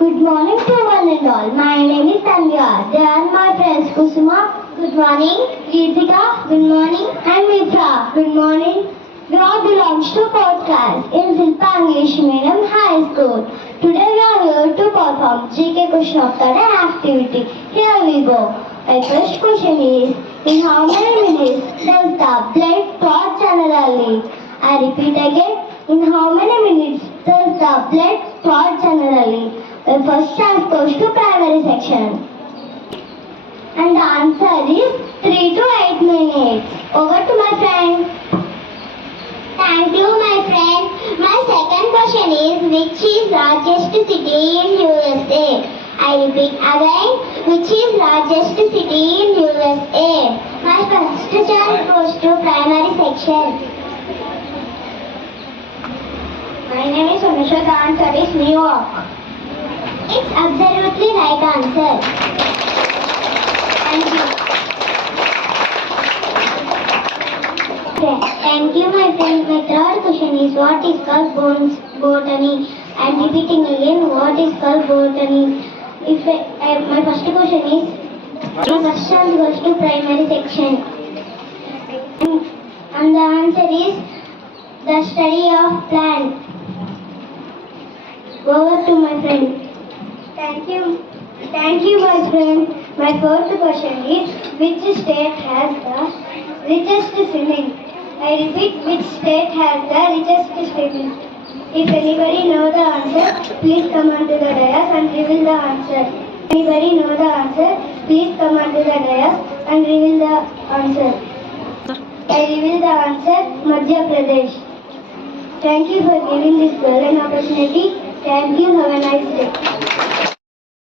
Good morning to one and all. My name is Tanya. They are my friends Kusuma. Good morning. Geetika. Good morning. And Mitra. Good morning. We all belong to podcast in Silpa English Medium High School. Today we are here to perform GK question of the day activity. Here we go. My first question is, in how many minutes does the blood clot generally? I repeat again. In how many minutes does the blood clot generally? The first chance goes to primary section. And the answer is 3 to 8 minutes. Over to my friend. Thank you, my friend. My second question is, which is largest city in USA? I repeat again, which is largest city in USA? My first chance goes to primary section. My name is Amisha. The answer is New York. It's absolutely right answer. Thank you. Thank you, my friend. My third question is, what is called botany? And repeating again, what is called botany? My first question is, my first chance goes to primary section. And the answer is the study of plant. Over to my friend. Thank you, my friend. My fourth question is, which state has the richest swimming? I repeat, which state has the richest swimming? If anybody knows the answer, please come onto the dais and reveal the answer. Anybody know the answer, please come onto the dais and reveal the answer. I reveal the answer, Madhya Pradesh. Thank you for giving this girl an opportunity. Thank you. Have a nice day.